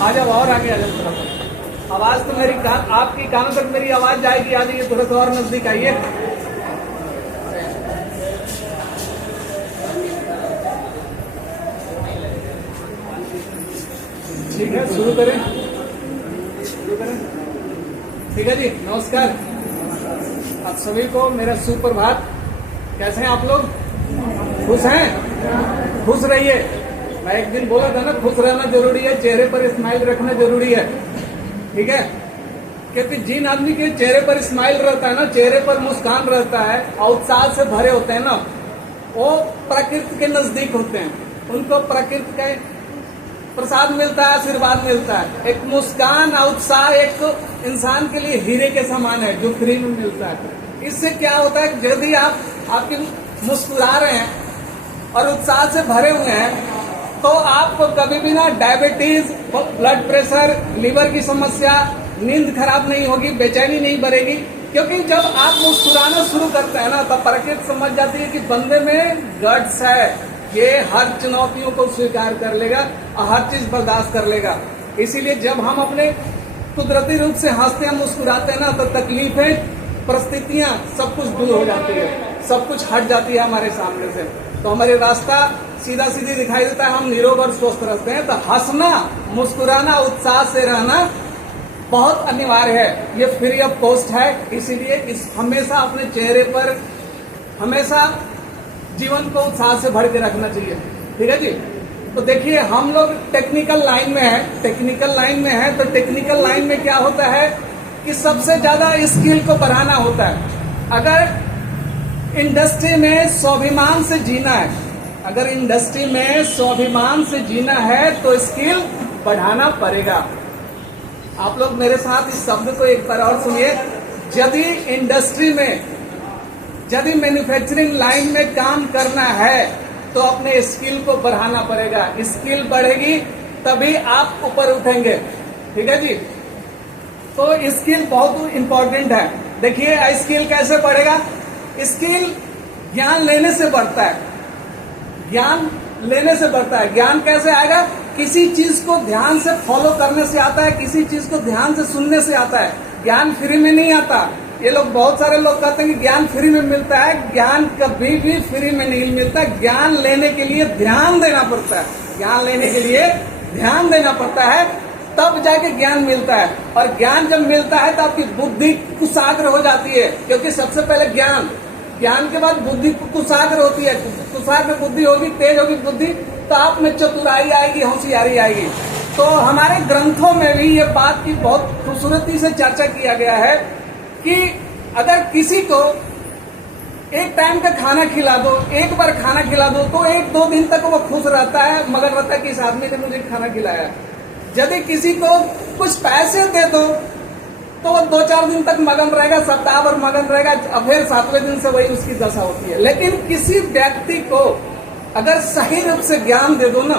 आ जाओ और आगे आ जाओ थोड़ा सा। आवाज तो मेरी आपकी कानों तक मेरी आवाज जाएगी। आ जाइए थोड़ा सा और नजदीक आइए। ठीक है, शुरू करें। ठीक है जी, नमस्कार आप सभी को, मेरा सुप्रभात। कैसे हैं आप लोग? खुश हैं? खुश रहिए। मैं एक दिन बोला था ना, खुश रहना जरूरी है, चेहरे पर स्माइल रखना जरूरी है। ठीक है, क्योंकि जिन आदमी के चेहरे पर स्माइल रहता है ना, चेहरे पर मुस्कान रहता है और उत्साह से भरे होते हैं ना, वो प्रकृति के नजदीक होते हैं। उनको प्रकृति का प्रसाद मिलता है, आशीर्वाद मिलता है। एक मुस्कान और उत्साह एक इंसान के लिए हीरे के समान है जो फ्री में मिलता है। इससे क्या होता है, यदि आपकी मुस्कुरा रहे हैं और उत्साह से भरे हुए हैं, तो आपको कभी भी ना डायबिटीज, ब्लड प्रेशर, लीवर की समस्या, नींद खराब नहीं होगी, बेचैनी नहीं बढ़ेगी। क्योंकि जब आप मुस्कुराना शुरू करते हैं ना, तब प्रकृति समझ जाती है कि बंदे में गट्स है, ये हर चुनौतियों को स्वीकार कर लेगा और हर चीज बर्दाश्त कर लेगा। इसीलिए जब हम अपने कुदरती रूप से हंसते हैं, मुस्कुराते हैं ना, तो तकलीफें, परिस्थितियां सब कुछ दूर हो जाती है, सब कुछ हट जाती है हमारे सामने से। तो हमारे रास्ता सीधा सीधी दिखाई देता है, हम निरोग और स्वस्थ रहते हैं। तो हंसना, मुस्कुराना, उत्साह से रहना बहुत अनिवार्य है। ये फ्री ऑफ कॉस्ट है। इसीलिए हमेशा अपने चेहरे पर हमेशा जीवन को उत्साह से भर के रखना चाहिए। ठीक है जी। तो देखिए, हम लोग टेक्निकल लाइन में है। टेक्निकल लाइन में है तो टेक्निकल लाइन में क्या होता है कि सबसे ज्यादा स्किल को बढ़ाना होता है। अगर इंडस्ट्री में स्वाभिमान से जीना है, अगर इंडस्ट्री में स्वाभिमान से जीना है तो स्किल बढ़ाना पड़ेगा। आप लोग मेरे साथ इस शब्द को एक बार और सुनिए। यदि इंडस्ट्री में, यदि मैन्युफैक्चरिंग लाइन में काम करना है तो अपने स्किल को बढ़ाना पड़ेगा। स्किल बढ़ेगी तभी आप ऊपर उठेंगे। ठीक है जी। तो स्किल बहुत इंपॉर्टेंट है। देखिए, स्किल कैसे बढ़ेगा? स्किल ज्ञान लेने से बढ़ता है। ज्ञान लेने से बढ़ता है। ज्ञान कैसे आएगा? किसी चीज को ध्यान से फॉलो करने से आता है, किसी चीज को ध्यान से सुनने से आता है। ज्ञान फ्री में नहीं आता। ये लोग, बहुत सारे लोग कहते हैं कि ज्ञान फ्री में मिलता है। ज्ञान कभी भी फ्री में नहीं मिलता। ज्ञान लेने के लिए ध्यान देना पड़ता है। ज्ञान लेने के लिए ध्यान देना पड़ता है, तब जाके ज्ञान मिलता है। और ज्ञान जब मिलता है तो आपकी बुद्धि कुशाग्र हो जाती है। क्योंकि सबसे पहले ज्ञान के बाद बुद्धि कुशाग्र होती है। कुशाग्र बुद्धि होगी, तेज होगी बुद्धि, तो आप में चतुराई आएगी, होशियारी आएगी। तो हमारे ग्रंथों में भी ये बात की बहुत खूबसूरती से चर्चा किया गया है कि अगर किसी को एक टाइम का खाना खिला दो, एक बार खाना खिला दो, तो 1-2 दिन तक वो खुश रहता है, मगर रहता है कि इस आदमी ने मुझे खाना खिलाया। यदि किसी को कुछ पैसे दे दो तो वो 2-4 दिन तक मगन रहेगा, सप्ताह भर मगन रहेगा, और फिर 7वें दिन से वही उसकी दशा होती है। लेकिन किसी व्यक्ति को अगर सही रूप से ज्ञान दे दो ना,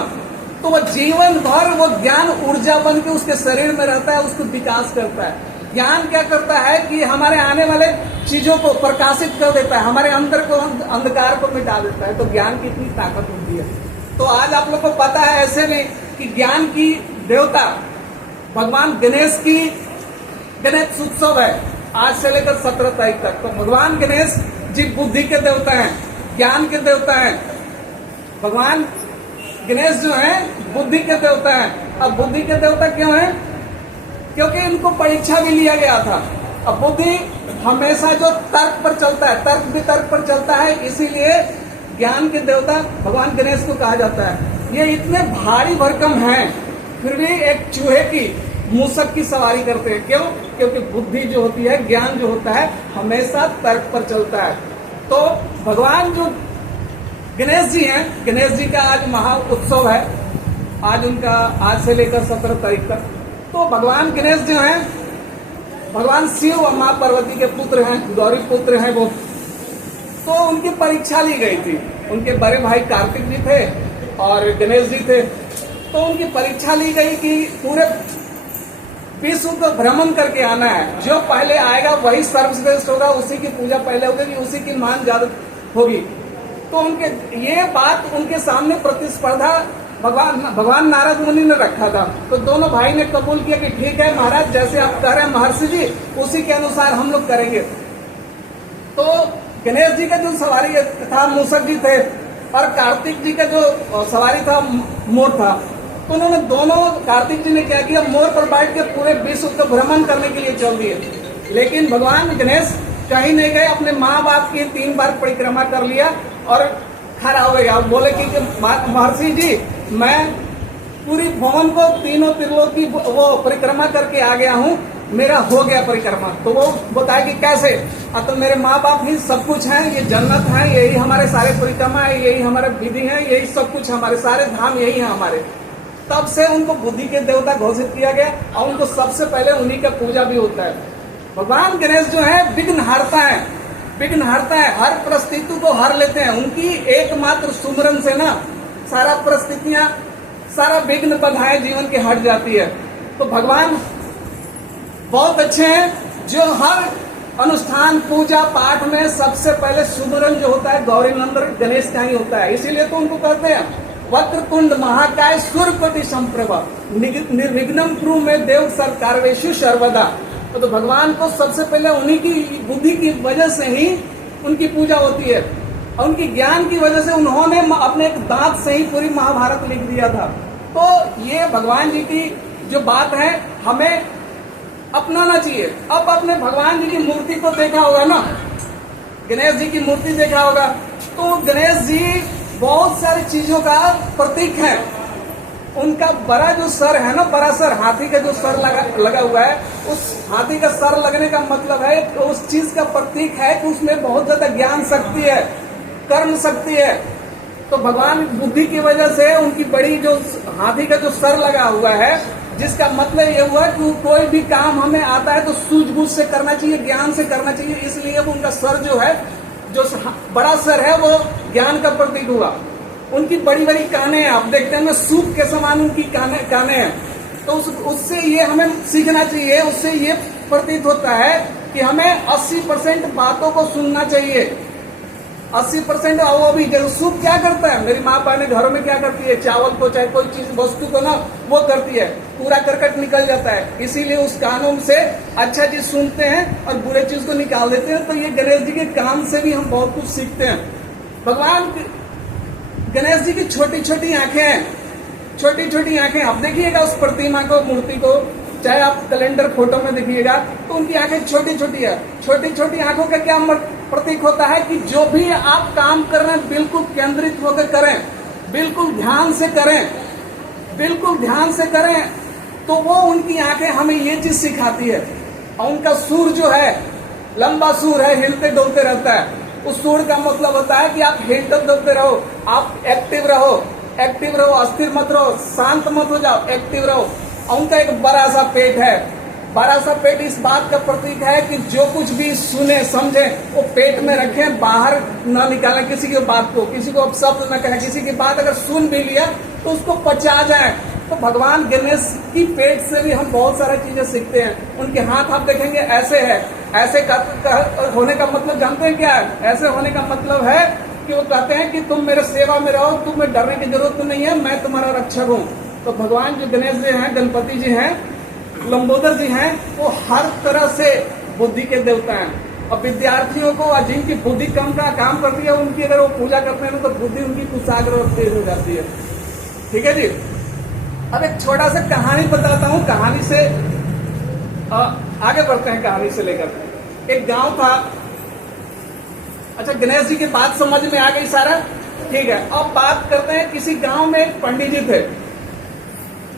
तो वो जीवन भर वो ज्ञान ऊर्जा बन के उसके शरीर में रहता है, उसको विकास करता है। ज्ञान क्या करता है कि हमारे आने वाले चीजों को प्रकाशित कर देता है, हमारे अंदर को, अंधकार को मिटा देता है। तो ज्ञान की इतनी ताकत होती है। तो आज आप लोग को पता है ऐसे में कि ज्ञान की देवता भगवान गणेश की गणेश उत्सव है आज से लेकर 17 तारीख तक। तो भगवान गणेश जी बुद्धि के देवता हैं, ज्ञान के देवता हैं। भगवान गणेश जो है बुद्धि के देवता हैं। अब बुद्धि के देवता क्यों हैं? क्योंकि इनको परीक्षा भी लिया गया था। अब बुद्धि हमेशा जो तर्क पर चलता है, तर्क भी तर्क पर चलता है, इसीलिए ज्ञान के देवता भगवान गणेश को कहा जाता है। ये इतने भारी भरकम हैं, फिर भी एक चूहे की, मूसक की सवारी करते हैं। क्यों? क्योंकि बुद्धि जो होती है, ज्ञान जो होता है, हमेशा तर्क पर चलता है। तो भगवान जो गणेश जी हैं, गणेश जी का आज महा उत्सव है। आज से लेकर 17 तारीख तक। तो भगवान गणेश जो हैं, भगवान शिव और माँ पार्वती के पुत्र हैं, गौरी पुत्र हैं वो। तो उनकी परीक्षा ली गई थी। उनके बड़े भाई कार्तिक जी थे और गणेश जी थे। तो उनकी परीक्षा ली गई कि पूरे विश्व को भ्रमण करके आना है। जो पहले आएगा वही सर्वश्रेष्ठ होगा, उसी की पूजा पहले होगी, उसी की मान ज्यादा होगी। तो ये बात उनके सामने प्रतिस्पर्धा भगवान नारद मुनि ने रखा था। तो दोनों भाई ने कबूल किया कि ठीक है महाराज, जैसे आप कह रहे हैं महर्षि जी, उसी के अनुसार हम लोग करेंगे। तो गणेश जी का जो सवारी था मूषक जी थे, और कार्तिक जी का जो सवारी था मोर था। तो उन्होंने दोनों, कार्तिक जी ने क्या किया, मोर पर बैठ के पूरे विश्व का भ्रमण करने के लिए चल दिए। लेकिन भगवान गणेश कहीं नहीं गए, अपने माँ बाप की 3 बार परिक्रमा कर लिया और खड़ा हो गया। बोले कि महर्षि जी, मैं पूरी भवन को तीनों त्रिलोक की वो परिक्रमा करके आ गया हूँ, मेरा हो गया परिक्रमा। तो वो बताया कि कैसे? तो मेरे माँ बाप ही सब कुछ है, ये जन्नत है, यही हमारे सारे परिक्रमा है, यही हमारे विधि है, यही सब कुछ, हमारे सारे धाम यही है हमारे। तब से उनको बुद्धि के देवता घोषित किया गया, और उनको सबसे पहले उन्हीं का पूजा भी होता है। भगवान गणेश जो है विघ्न हारता है, विघ्न हारता है, हर परिस्थिति को हर लेते हैं। उनकी एकमात्र सुमरन से ना सारा परिस्थितियां, सारा विघ्न बाधाएं जीवन के हट जाती है। तो भगवान बहुत अच्छे हैं, जो हर अनुष्ठान पूजा पाठ में सबसे पहले सुमरन जो होता है गौरी नंदन गणेश का ही होता है। इसीलिए तो उनको कहते हैं वक्रतुंड महाकाय सूर्यकोटि संप्रभ निर्विघ्नं कुरु मे देव सर्वकार्येषु सर्वदा। तो भगवान को सबसे पहले उन्हीं की बुद्धि की वजह से ही उनकी पूजा होती है, और उनकी ज्ञान की वजह से उन्होंने अपने एक दांत से ही पूरी महाभारत लिख दिया था। तो ये भगवान जी की जो बात है हमें अपनाना चाहिए। अब अपने भगवान जी की मूर्ति को देखा होगा ना, गणेश जी की मूर्ति देखा होगा, तो गणेश जी बहुत सारी चीजों का प्रतीक है। उनका बड़ा जो सर है ना, बड़ा सर, हाथी का जो सर लगा हुआ है, उस हाथी का सर लगने का मतलब है तो उस चीज का प्रतीक है कि उसमें बहुत ज्यादा ज्ञान शक्ति है, कर्म शक्ति है। तो भगवान बुद्धि की वजह से उनकी बड़ी जो हाथी का जो सर लगा हुआ है, जिसका मतलब ये हुआ कि कोई भी काम हमें आता है तो सूझबूझ से करना चाहिए, ज्ञान से करना चाहिए। इसलिए उनका सर जो है, जो बड़ा सर है, वो ज्ञान का प्रतीक हुआ। उनकी बड़ी बड़ी काने हैं, आप देखते हैं ना, सूप के समान उनकी काने हैं। तो उससे ये हमें सीखना चाहिए, उससे ये प्रतीत होता है कि हमें 80% बातों को सुनना चाहिए। 80% वो भी सूप क्या करता है, मेरी माँ बहने घरों में क्या करती है, चावल को चाहे कोई चीज वस्तु को ना वो करती है, पूरा करकट निकल जाता है। इसीलिए उस कानों से अच्छा चीज सुनते हैं और बुरे चीज को निकाल देते हैं। तो ये गणेश जी के काम से भी हम बहुत कुछ सीखते हैं। भगवान गणेश जी की छोटी छोटी आंखें हैं, छोटी छोटी आंखें। आप देखिएगा उस प्रतिमा को, मूर्ति को, चाहे आप कैलेंडर फोटो में देखिएगा, तो उनकी आंखें छोटी छोटी है। छोटी छोटी आंखों का क्या प्रतीक होता है कि जो भी आप काम कर रहे हैं बिल्कुल केंद्रित होकर करें, बिल्कुल ध्यान से करें, बिल्कुल ध्यान से करें। तो वो उनकी आंखें हमें ये चीज सिखाती है। और उनका सूर जो है, लंबा सूर है, हिलते डुलते रहता है। उस सूर का मतलब होता है कि आप हिलते डुलते रहो, आप एक्टिव रहो, एक्टिव रहो, अस्थिर मत रहो, शांत मत हो जाओ, एक्टिव रहो। और उनका एक बड़ा सा पेट है। बड़ा सा पेट इस बात का प्रतीक है कि जो कुछ भी सुने समझे वो पेट में रखें, बाहर न निकालें किसी की बात को, किसी को अपशब्द न कहें, किसी की बात अगर सुन भी लिया तो उसको पचा जाए। तो भगवान गणेश की पेट से भी हम बहुत सारी चीजें सीखते हैं। उनके हाथ आप देखेंगे ऐसे है, ऐसे होने का मतलब जानते हैं क्या है? ऐसे होने का मतलब है कि वो कहते हैं कि तुम मेरे सेवा में रहो, तुम्हें डरने की जरूरत नहीं है, मैं तुम्हारा रक्षक हूँ। तो भगवान जो गणेश जी हैं, गणपति जी हैं, लंबोदर जी हैं, वो हर तरह से बुद्धि के देवता हैं। और विद्यार्थियों को, जिनकी बुद्धि कम का काम करती है, उनकी अगर वो पूजा करते हैं तो बुद्धि उनकी कुशाग्र और तेज हो जाती है। ठीक है जी। अब एक छोटा सा कहानी बताता हूँ, कहानी से आगे बढ़ते हैं। कहानी से लेकर एक गांव था। अच्छा, गणेश जी की बात समझ में आ गई सारा? ठीक है। अब बात करते हैं, किसी गांव में एक पंडित जी थे।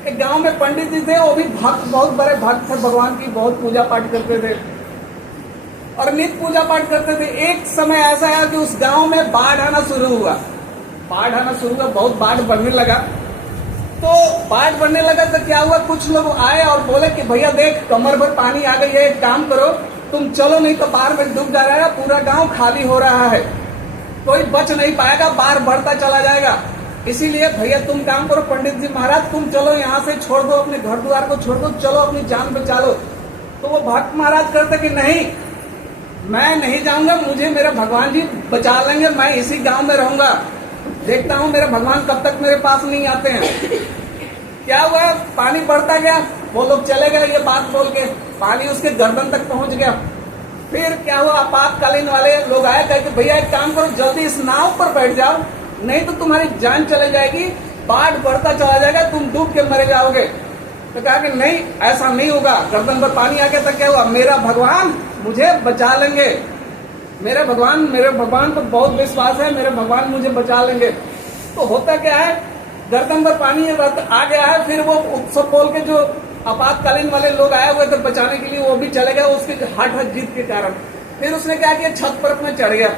एक गांव में पंडित जी थे, वो भी भक्त, बहुत बड़े भक्त थे, भगवान की बहुत पूजा पाठ करते थे और नित्य पूजा पाठ करते थे। एक समय ऐसा आया कि उस गांव में बाढ़ आना शुरू हुआ। बाढ़ आना शुरू हुआ, बहुत बाढ़ बढ़ने लगा। तो बाढ़ बढ़ने लगा तो क्या हुआ, कुछ लोग आए और बोले कि भैया देख, कमर भर पानी आ गई है, एक काम करो, तुम चलो, नहीं तो बाढ़ में डूब जा रहा है, पूरा गांव खाली हो रहा है, कोई बच नहीं पाएगा, बाढ़ बढ़ता चला जाएगा। इसीलिए भैया तुम काम करो, पंडित जी महाराज तुम चलो, यहाँ से छोड़ दो, अपने घर द्वार को छोड़ दो, चलो अपनी जान बचा लो। तो वो भक्त महाराज कहते कि नहीं, मैं नहीं जाऊंगा, मुझे मेरे भगवान जी बचा लेंगे, मैं इसी गांव में रहूंगा। देखता हूँ मेरे भगवान कब तक मेरे पास नहीं आते हैं। क्या हुआ, पानी बढ़ता गया, वो लोग चले गए ये बात बोल के, पानी उसके गर्दन तक पहुंच गया। फिर क्या हुआ, आपातकालीन वाले लोग आए, कहे कि भैया एक काम करो, जल्दी इस नाव पर बैठ जाओ, नहीं तो तुम्हारी जान चले जाएगी, बाढ़ बढ़ता चला जाएगा, तुम डूब के मरे जाओगे। तो कहा कि नहीं, ऐसा नहीं होगा, गर्दन पर पानी आ गया तो क्या हुआ, मेरा भगवान मुझे बचा लेंगे, मेरे भगवान पर बहुत विश्वास है, मेरे भगवान मुझे बचा लेंगे। तो होता क्या है, गर्दन पर पानी आ गया है, फिर वो उत्सव बोल के जो आपातकालीन वाले लोग आए हुए थे बचाने के लिए, वो भी चले गए उसके हट जीत के कारण। फिर उसने क्या किया, छत पर अपने चढ़ गया,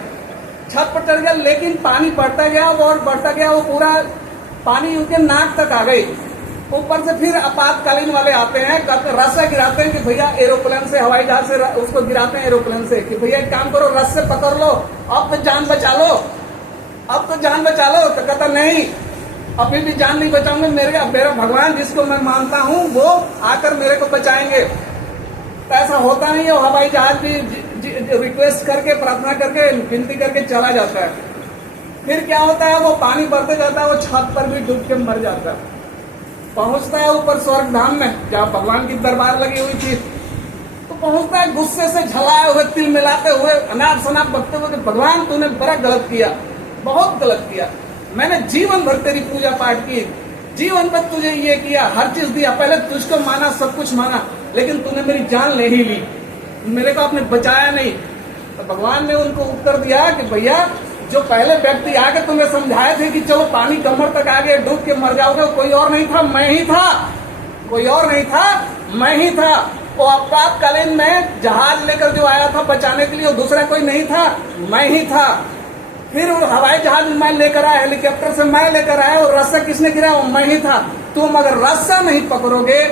छत पर चढ़ गया, लेकिन पानी बढ़ता गया और बढ़ता गया, वो पूरा पानी उनके नाक तक आ गई। ऊपर से फिर आपातकालीन वाले आते हैं, रस्सा गिराते हैं कि भैया एरोप्लेन से, हवाई जहाज से उसको गिराते हैं एरोप्लेन से, कि भैया एक काम करो, रस्से पकड़ लो, अब तो जान बचा लो, अब तो जान बचा लो। तो कहता नहीं, अभी भी जान नहीं बचाऊंगे, मेरा भगवान जिसको मैं मानता हूँ वो आकर मेरे को बचाएंगे। तो ऐसा होता नहीं है, हवाई जहाज भी रिक्वेस्ट करके, प्रार्थना करके, विनती करके चला जाता है। फिर क्या होता है, वो पानी बढ़ते जाता है, वो छत पर भी डूब के मर जाता है। पहुंचता है ऊपर स्वर्ग धाम में, जहाँ भगवान की दरबार लगी हुई थी। तो पहुंचता है गुस्से से झलाए हुए, तिल मिलाते हुए, अनाप शनाप बकते हुए, भगवान तूने बड़ा गलत किया, बहुत गलत किया, मैंने जीवन भर तेरी पूजा पाठ की, जीवन भर तुझे ये किया, हर चीज दिया, पहले तुझको माना, सब कुछ माना, लेकिन तूने मेरी जान ले ही ली, मेरे को आपने बचाया नहीं। तो भगवान ने उनको उत्तर दिया कि भैया, जो पहले व्यक्ति आके तुम्हें समझाए थे कि चलो पानी कमर तक आ गए, डूब के मर जाओगे, कोई और नहीं था, मैं ही था, कोई और नहीं था, मैं ही था। वो आपातकालीन में जहाज लेकर जो आया था बचाने के लिए, वो दूसरा कोई नहीं था, मैं ही था। फिर हवाई जहाज मैं लेकर आया, हेलीकॉप्टर से मैं लेकर आया, और रस्सा किसने गिराया, वो मैं ही था। तुम अगर रस्सा नहीं पकड़ोगे,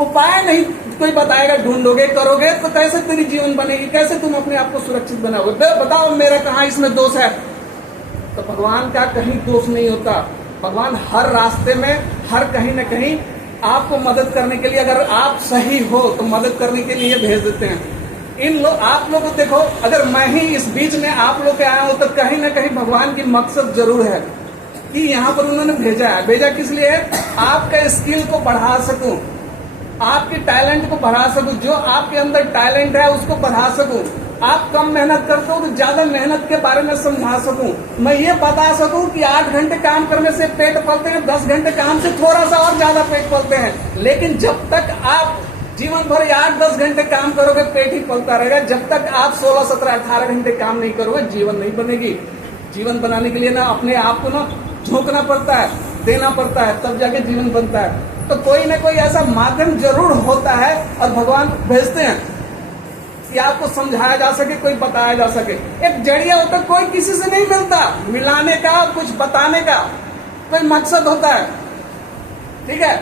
उपाय नहीं कोई बताएगा, ढूंढोगे, करोगे, तो कैसे तेरी जीवन बनेगी, कैसे तुम अपने आप को सुरक्षित बनाओगे, बताओ मेरा कहाँ इसमें दोष है। तो भगवान का कहीं दोष नहीं होता, भगवान हर रास्ते में, हर कहीं न कहीं आपको मदद करने के लिए, अगर आप सही हो तो मदद करने के लिए भेज देते हैं। आप लोग को देखो, अगर मैं ही इस बीच में आप लोग के आया हूं, तो कहीं ना कहीं भगवान की मकसद जरूर है कि यहाँ पर उन्होंने भेजा है। भेजा किस लिए है, आपका स्किल को बढ़ा सकूं, आपके टैलेंट को बढ़ा सकूं, जो आपके अंदर टैलेंट है उसको बढ़ा सकूं। आप कम मेहनत करते हो तो ज्यादा मेहनत के बारे में समझा सकूं, मैं ये बता सकूं कि 8 घंटे काम करने से पेट पलते हैं, 10 घंटे काम से थोड़ा सा और ज्यादा पेट पलते हैं। लेकिन जब तक आप जीवन भर 8-10 घंटे काम करोगे, पेट ही पलता रहेगा। जब तक आप 16, 17, 18 घंटे काम नहीं करोगे, जीवन नहीं बनेगी। जीवन बनाने के लिए ना अपने आप को ना झोंकना पड़ता है, देना पड़ता है, तब जाके जीवन बनता है। तो कोई ना कोई ऐसा माध्यम जरूर होता है और भगवान भेजते हैं कि आपको समझाया जा सके, कोई बताया जा सके। एक जरिया होता, कोई किसी से नहीं मिलता, मिलाने का, कुछ बताने का कोई मकसद होता है, ठीक है।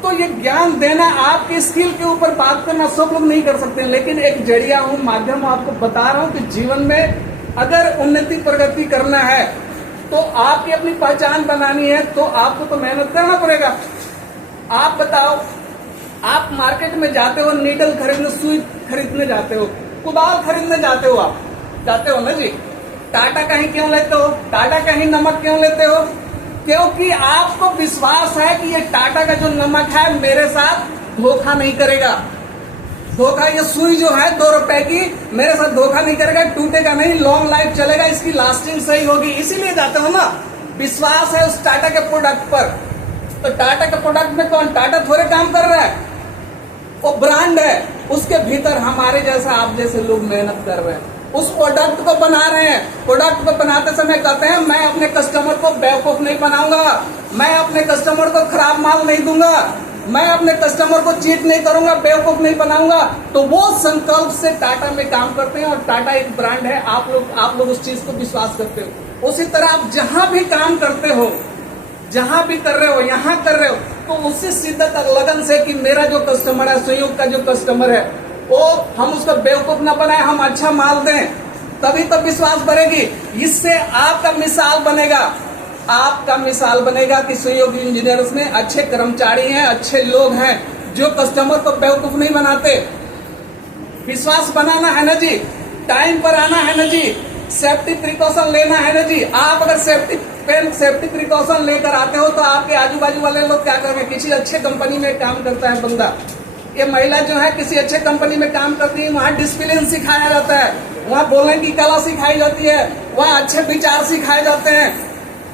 तो ये ज्ञान देना, आपकी स्किल के ऊपर बात करना सब लोग नहीं कर सकते, लेकिन एक जरिया हूं, माध्यम आपको बता रहा हूं कि जीवन में अगर उन्नति प्रगति करना है, तो आपकी अपनी पहचान बनानी है, तो आपको तो मेहनत करना पड़ेगा। आप बताओ, आप मार्केट में जाते हो, नीडल खरीदने, सुई खरीदने जाते हो, कुदाल खरीदने जाते हो, आप जाते हो ना जी। टाटा का ही क्यों लेते हो, टाटा का ही नमक क्यों लेते हो, क्योंकि आपको विश्वास है कि ये टाटा का जो नमक है मेरे साथ धोखा नहीं करेगा। धोखा, ये सुई जो है 2 रुपए की, मेरे साथ धोखा नहीं करेगा, टूटेगा नहीं, लॉन्ग लाइफ चलेगा, इसकी लास्टिंग सही होगी, इसीलिए जाते हो ना। विश्वास है उस टाटा के प्रोडक्ट पर। तो टाटा के प्रोडक्ट में कौन, टाटा थोड़े काम कर रहा है, वो ब्रांड है, उसके भीतर हमारे जैसा, आप जैसे लोग मेहनत कर रहे हैं, उस प्रोडक्ट को बना रहे हैं। प्रोडक्ट को बनाते समय कहते हैं मैं अपने कस्टमर को बेवकूफ नहीं बनाऊंगा, मैं अपने कस्टमर को खराब माल नहीं दूंगा, मैं अपने कस्टमर को चीट नहीं करूंगा, बेवकूफ नहीं बनाऊंगा। तो वो संकल्प से टाटा में काम करते हैं, और टाटा एक ब्रांड है, आप लोग उस चीज को विश्वास करते हो। उसी तरह आप जहां भी काम करते हो, जहां भी कर रहे हो, यहाँ कर रहे हो, तो उसी शिद्दत लगन से कि मेरा जो कस्टमर है, संयोग का जो कस्टमर है, वो हम उसको बेवकूफ न बनाए, हम अच्छा माल दें, तभी तो विश्वास बढ़ेगी। इससे आपका मिसाल बनेगा, आपका मिसाल बनेगा कि सहयोगी इंजीनियर्स में अच्छे कर्मचारी हैं, अच्छे लोग हैं, जो कस्टमर को बेवकूफ नहीं बनाते। विश्वास बनाना है ना जी, टाइम पर आना है ना जी, सेफ्टी प्रिकॉशन लेना है ना जी। आप अगर सेफ्टी पेन सेफ्टी प्रिकॉशन लेकर आते हो तो आपके आजू बाजू वाले लोग क्या करेंगे? किसी अच्छे कंपनी में काम करता है बंदा, ये महिला जो है किसी अच्छे कंपनी में काम करती है, वहाँ डिसिप्लिन सिखाया जाता है, वहाँ बोलने की कला सिखाई जाती है, वहाँ अच्छे विचार सिखाए जाते हैं।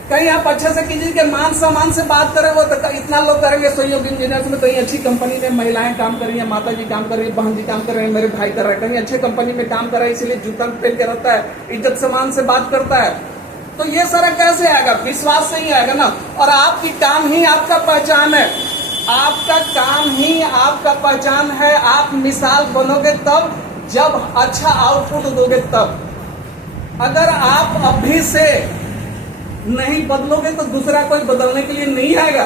कहीं आप अच्छे से किसी के मान सम्मान से बात करें, वो तो इतना लोग करेंगे। सहयोग इंजीनियर्स में कहीं अच्छी कंपनी में महिलाएं काम कर रही है, माता जी काम कर रही है, बहन जी काम कर रहे हैं, मेरे भाई कर रहे हैं, कहीं अच्छे कंपनी में काम कर रहे हैं, इसीलिए जूता पहन के रहता है, इज्जत सम्मान से बात करता है। तो ये सारा कैसे आएगा? विश्वास से ही आएगा ना। और आपकी काम ही आपका पहचान है, आपका काम ही आपका पहचान है। आप मिसाल बनोगे तब, जब अच्छा आउटपुट दोगे तब। अगर आप अभी से नहीं बदलोगे तो दूसरा कोई बदलने के लिए नहीं आएगा,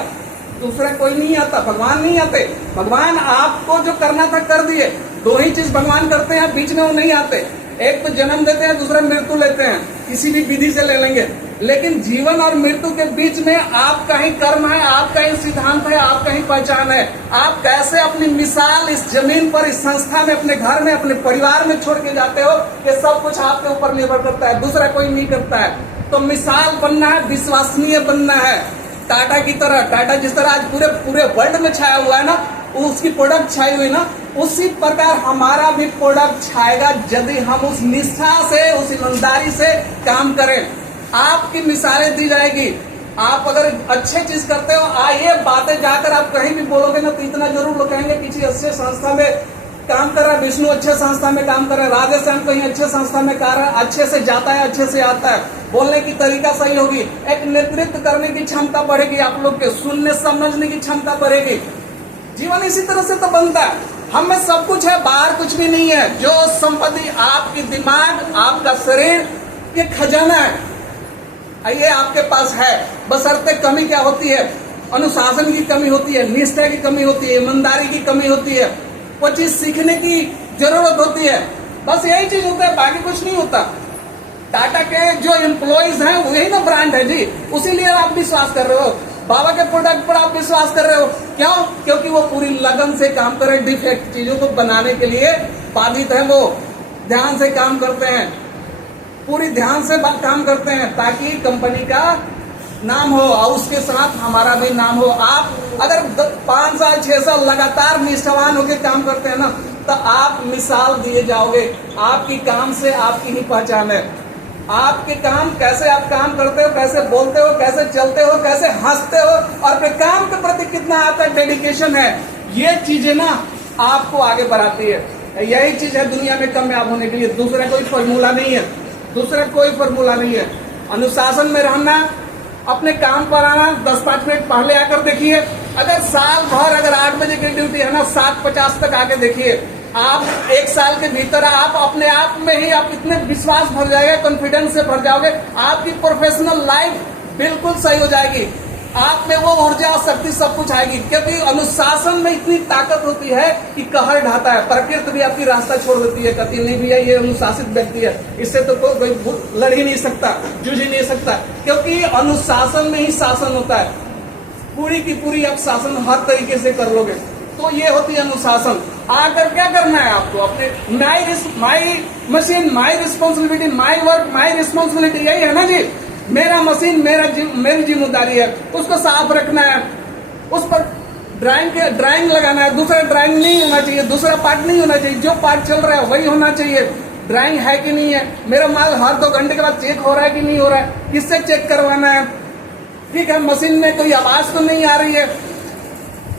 दूसरा कोई नहीं आता, भगवान नहीं आते। भगवान आपको जो करना था कर दिए। दो ही चीज भगवान करते हैं, बीच में वो नहीं आते। एक तो जन्म देते हैं, दूसरा मृत्यु लेते हैं, किसी भी विधि से ले लेंगे। लेकिन जीवन और मृत्यु के बीच में आपका ही कर्म है, आपका ही सिद्धांत है, आपका ही पहचान है। आप कैसे अपनी मिसाल इस जमीन पर, इस संस्था में, अपने घर में, अपने परिवार में छोड़ के जाते हो, ये सब कुछ आपके ऊपर निर्भर करता है, दूसरा कोई नहीं करता है। तो मिसाल बनना है, विश्वसनीय बनना है। टाटा की तरह, टाटा जिस तरह आज पूरे वर्ल्ड में छाया हुआ है ना, उसकी प्रोडक्ट छाई हुई ना, उसी प्रकार हमारा भी प्रोडक्ट छाएगा यदि हम उस निष्ठा से, उस ईमानदारी से काम करें। आपकी मिसालें दी जाएगी। आप अगर अच्छे चीज करते हो, ये बातें जाकर आप कहीं भी बोलोगे ना, तो इतना जरूर लोग कहेंगे किसी अच्छे संस्था में काम कर रहा है, विष्णु अच्छे संस्था में काम कर रहा है, राधेश्याम कहीं अच्छे संस्था में कर रहा है, अच्छे से जाता है, अच्छे से आता है, बोलने की तरीका सही होगी, एक नेतृत्व करने की क्षमता बढ़ेगी, आप लोग के सुनने समझने की क्षमता बढ़ेगी। जीवन इसी तरह से तो बनता है। हम में सब कुछ है, बाहर कुछ भी नहीं है। जो संपत्ति आपकी दिमाग, आपका शरीर, ये खजाना है, ये आपके पास है। बशर्ते कमी क्या होती है? अनुशासन की कमी होती है, निष्ठा की कमी होती है, ईमानदारी की कमी होती है, वो चीज सीखने की जरूरत होती है। बस यही चीज होता है, बाकी कुछ नहीं होता। टाटा के जो एम्प्लॉइज हैं वही ना ब्रांड है जी, उसीलिए आप विश्वास कर रहे हो। बाबा के प्रोडक्ट पर आप विश्वास कर रहे हो, क्यों? क्योंकि वो पूरी लगन से काम कर रहे हैं, डिफेक्ट चीजों को बनाने के लिए बाधित है, वो ध्यान से काम करते हैं, पूरी ध्यान से काम करते हैं, ताकि कंपनी का नाम हो और उसके साथ हमारा भी नाम हो। आप अगर 5 साल 6 साल लगातार निष्ठावान होकर काम करते हैं ना, तो आप मिसाल दिए जाओगे। आपकी काम से आपकी ही पहचान है। आपके काम, कैसे आप काम करते हो, कैसे बोलते हो, कैसे चलते हो, कैसे हंसते हो, और अपने काम के प्रति कितना आपका डेडिकेशन है, ये चीजें ना आपको आगे बढ़ाती है। यही चीज है दुनिया में कामयाब होने के लिए। दूसरा कोई फॉर्मूला नहीं है, दूसरा कोई फॉर्मूला नहीं है। अनुशासन में रहना, अपने काम पर आना, 10-5 मिनट पहले आकर देखिए। अगर साल भर, अगर 8 बजे की ड्यूटी है ना, 7:50 तक आके देखिए। आप 1 साल के भीतर आप अपने आप में ही आप इतने विश्वास भर जाएगा, कॉन्फिडेंस से भर जाओगे, आपकी प्रोफेशनल लाइफ बिल्कुल सही हो जाएगी। आप में वो ऊर्जा और शक्ति सब कुछ आएगी, क्योंकि अनुशासन में इतनी ताकत होती है कि कहर ढाता है। प्रकृति भी आपकी रास्ता छोड़ देती है, कहती नहीं भैया ये अनुशासित व्यक्ति है, इससे तो कोई लड़ ही नहीं सकता, जूझ ही नहीं सकता, क्योंकि अनुशासन में ही शासन होता है। पूरी की पूरी आप शासन हर तरीके से कर लोगे, तो ये होती है अनुशासन। आकर क्या करना है आपको? अपने my machine, my responsibility, my work, my responsibility, यही है ना जी। मेरा मशीन, मेरी जिम्मेदारी है, उसको साफ रखना है, उस पर ड्राइंग लगाना है। दूसरा ड्राइंग नहीं होना चाहिए, दूसरा पार्ट नहीं होना चाहिए, जो पार्ट चल रहा है वही होना चाहिए। ड्राइंग है कि नहीं है, मेरा माल हर 2 घंटे के बाद चेक हो रहा है कि नहीं हो रहा है, किससे चेक करवाना है, ठीक है। मशीन में कोई आवाज तो नहीं आ रही है,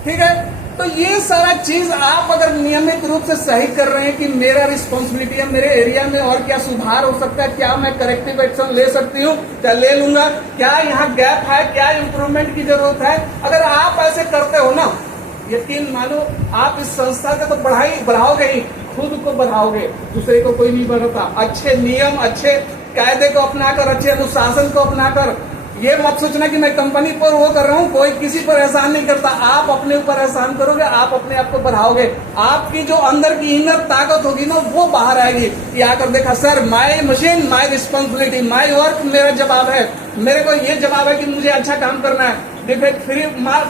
ठीक है। तो ये सारा चीज आप अगर नियमित रूप से सही कर रहे हैं कि मेरा रिस्पॉन्सिबिलिटी है, मेरे एरिया में और क्या सुधार हो सकता है, क्या मैं करेक्टिव एक्शन ले सकती हूँ, क्या ले लूंगा, क्या यहाँ गैप है, क्या इम्प्रूवमेंट की जरूरत है, अगर आप ऐसे करते हो ना, यकीन मानो आप इस संस्था को तो बढ़ाओगे ही, खुद को बढ़ाओगे, दूसरे को कोई नहीं बढ़ाता। अच्छे नियम, अच्छे कायदे को अपनाकर, अच्छे अनुशासन को अपनाकर, ये मत सोचना कि मैं कंपनी पर वो कर रहा हूँ, कोई किसी पर एहसान नहीं करता। आप अपने ऊपर एहसान करोगे, आप अपने आप को बढ़ाओगे, आपकी जो अंदर की इनर ताकत होगी ना, वो बाहर आएगी। ये आकर देखा, sir my machine, my responsibility, my work, मेरा जवाब है, मेरे को ये जवाब है कि मुझे अच्छा काम करना है, डिफेक्ट फ्री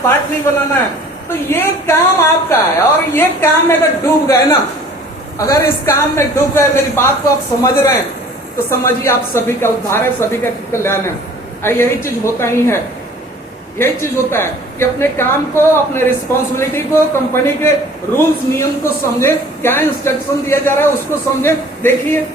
पार्ट नहीं बनाना है। तो ये काम आपका है, और ये काम में अगर डूब गए ना, अगर इस काम में डूब गए, मेरी बात को आप समझ रहे हैं, तो समझिए आप सभी का उद्धार है, सभी का कल्याण है। यही चीज होता ही है, यही चीज होता है कि अपने काम को, अपने रिस्पॉन्सिबिलिटी को, कंपनी के रूल्स नियम को समझे, क्या इंस्ट्रक्शन दिया जा रहा है उसको समझे। देखिए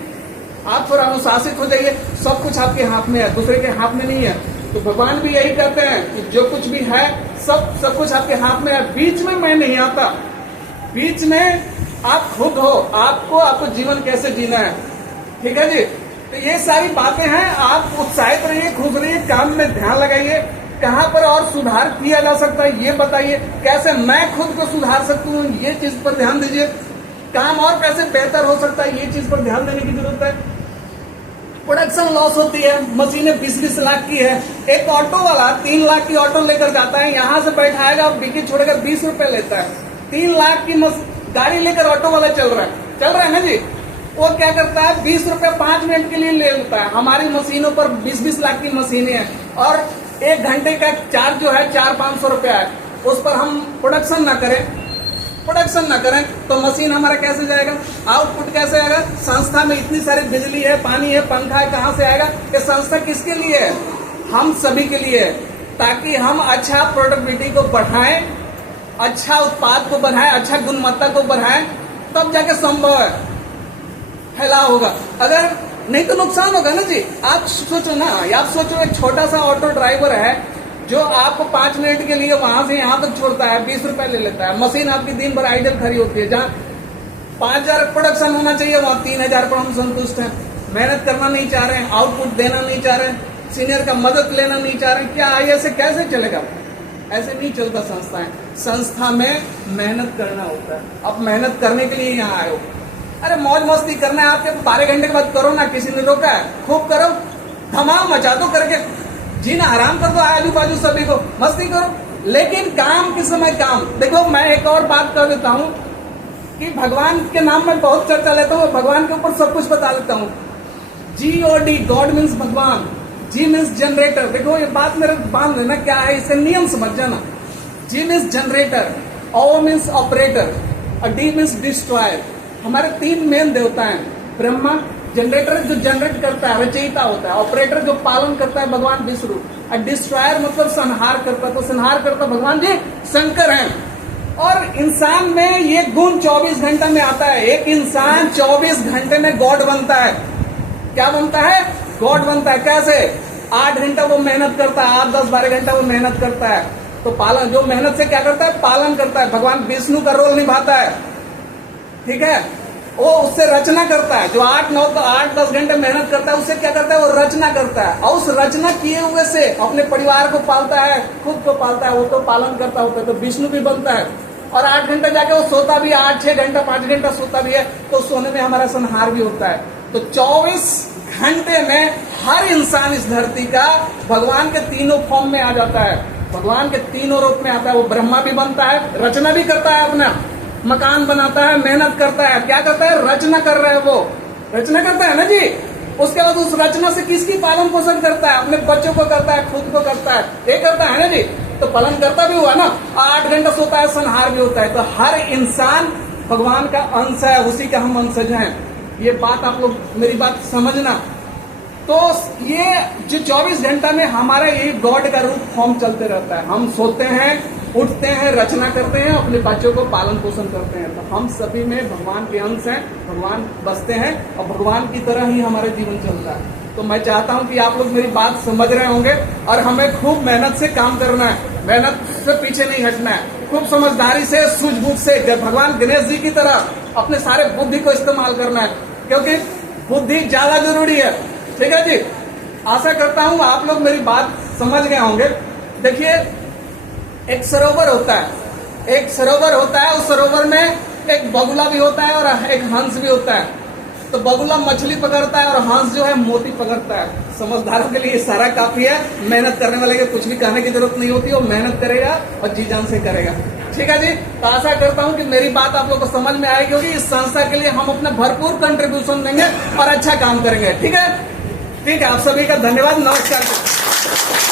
आप थोड़ा अनुशासित हो जाइए, सब कुछ आपके हाथ में है, दूसरे के हाथ में नहीं है। तो भगवान भी यही कहते हैं कि जो कुछ भी है सब कुछ आपके हाथ में है, बीच में मैं नहीं आता, बीच में आप खुद हो, आपको जीवन कैसे जीना है। ठीक है जी, तो ये सारी बातें हैं। आप उत्साहित रहिए, खुश रहिए, काम में ध्यान लगाइए, कहाँ पर और सुधार किया जा सकता है ये बताइए, कैसे मैं खुद को सुधार सकता हूँ ये चीज पर ध्यान दीजिए, काम और कैसे बेहतर हो सकता है ये चीज पर ध्यान देने की जरूरत है। प्रोडक्शन लॉस होती है, मशीनें 20-20 लाख की है, एक ऑटो वाला 3 लाख की ऑटो लेकर जाता है, यहाँ से बैठाएगा डिक्की छोड़कर 20 रुपए लेता है। 3 लाख की गाड़ी लेकर ऑटो वाला चल रहा है ना जी, वो क्या करता है 20 रुपए 5 मिनट के लिए ले लेता है। हमारी मशीनों पर 20-20 लाख की मशीनें हैं और 1 घंटे का चार्ज जो है 400-500 रुपया है। उस पर हम प्रोडक्शन ना करें तो मशीन हमारा कैसे जाएगा, आउटपुट कैसे आएगा। संस्था में इतनी सारी बिजली है, पानी है, पंखा है, कहाँ से आएगा। ये संस्था किसके लिए है, हम सभी के लिए है, ताकि हम अच्छा प्रोडक्टिविटी को बढ़ाएं, अच्छा उत्पाद को बढ़ाएं, अच्छा गुणवत्ता को बढ़ाएं, तब जाके संभव है फैलाव होगा। अगर नहीं तो नुकसान होगा ना जी। आप सोचो ना, आप सोचो एक छोटा सा ऑटो ड्राइवर है जो आपको 5 मिनट के लिए वहां से यहाँ तक छोड़ता है, 20 रुपए ले लेता है। मशीन आपकी दिन भर आइडल खड़ी होती है, जहाँ 5,000 प्रोडक्शन होना चाहिए वहाँ 3,000 पर हम संतुष्ट हैं। मेहनत करना नहीं चाह रहे हैं, आउटपुट देना नहीं चाह रहे हैं, सीनियर का मदद लेना नहीं चाह रहे हैं। क्या ऐसे कैसे चलेगा, ऐसे नहीं चलता संस्थाएं। संस्था में मेहनत करना होता है। अब मेहनत करने के लिए यहाँ आए हो, अरे मौज मस्ती करना है आपके 12 घंटे के बाद करो ना, किसी ने रोका है, खूब करो, धमाल मचा दो, करके जीना आराम कर दो, आजू बाजू सभी को मस्ती करो, लेकिन काम के समय काम। देखो मैं एक और बात कर देता हूँ कि भगवान के नाम में बहुत चर्चा लेता हूँ, भगवान के ऊपर सब कुछ बता देता हूँ। GOD, गॉड मीन्स भगवान, G मीन्स जनरेटर। देखो ये बात मेरे बांध लेना, क्या है इसका नियम समझ जाना। G means generator, O means operator और D मीन्स डिस्ट्रॉयर। हमारे 3 मेन देवता हैं, ब्रह्मा जनरेटर जो जनरेट करता है, रचयिता होता है, ऑपरेटर जो पालन करता है भगवान विष्णु, और डिस्ट्रॉयर मतलब संहार करता है, तो संहार करता भगवान जी शंकर हैं। और इंसान में ये गुण 24 घंटे में आता है। एक इंसान 24 घंटे में गॉड बनता है। क्या बनता है, गॉड बनता है। कैसे, 8 घंटा वो मेहनत करता है, 8, 10, 12 घंटा वो मेहनत करता है, तो पालन, जो मेहनत से क्या करता है, पालन करता है, भगवान विष्णु का रोल निभाता है। ठीक है, वो उससे रचना करता है। जो 8-10 घंटे मेहनत करता है, उससे क्या करता है, वो रचना करता है, और उस रचना किए हुए से अपने परिवार को पालता है, खुद को पालता है, वो तो पालन करता होता है, तो विष्णु भी बनता है। और 8 घंटे जाके वो सोता भी है, 8-6 घंटा 5 घंटा सोता भी है, तो सोने में हमारा संहार भी होता है। तो 24 घंटे में हर इंसान इस धरती का भगवान के तीनों फॉर्म में आ जाता है, भगवान के तीनों रूप में आता है। वो ब्रह्मा भी बनता है, रचना भी करता है, अपना मकान बनाता है, मेहनत करता है। क्या करता है, रचना कर रहा है, वो रचना करता है ना जी। उसके बाद उस रचना से किसकी पालन पोषण करता है, अपने बच्चों को करता है, खुद को करता है, ये करता है ना जी। तो पालन करता भी हुआ ना, 8 घंटा सोता है, संहार भी होता है। तो हर इंसान भगवान का अंश है, उसी का हम अंशज हैं। ये बात आप लोग मेरी बात समझना। तो ये जो 24 घंटा में हमारा ये गॉड का रूप फॉर्म चलते रहता है। हम सोते हैं, उठते हैं, रचना करते हैं, अपने बच्चों को पालन पोषण करते हैं। तो हम सभी में भगवान के अंश हैं, भगवान बसते हैं, और भगवान की तरह ही हमारा जीवन चलता है। तो मैं चाहता हूं कि आप लोग मेरी बात समझ रहे होंगे, और हमें खूब मेहनत से काम करना है, मेहनत से पीछे नहीं हटना है, खूब समझदारी से, सूझबूझ से, भगवान गणेश जी की तरह अपने सारे बुद्धि को इस्तेमाल करना है, क्योंकि बुद्धि ज्यादा जरूरी है। ठीक है जी, आशा करता हूं आप लोग मेरी बात समझ गए होंगे। देखिए एक सरोवर होता है, एक सरोवर होता है, उस सरोवर में एक बगुला भी होता है और एक हंस भी होता है। तो बगुला मछली पकड़ता है और हंस जो है मोती पकड़ता है। समझदारों के लिए सारा काफी है, मेहनत करने वाले के कुछ भी कहने की जरूरत नहीं होती, वो मेहनत करेगा और जी जान से करेगा। ठीक है जी, तो आशा करता हूँ कि मेरी बात आप लोग को समझ में आएगी, क्योंकि इस संस्था के लिए हम अपना भरपूर कंट्रीब्यूशन देंगे और अच्छा काम करेंगे। ठीक है, ठीक है, आप सभी का धन्यवाद, नमस्कार।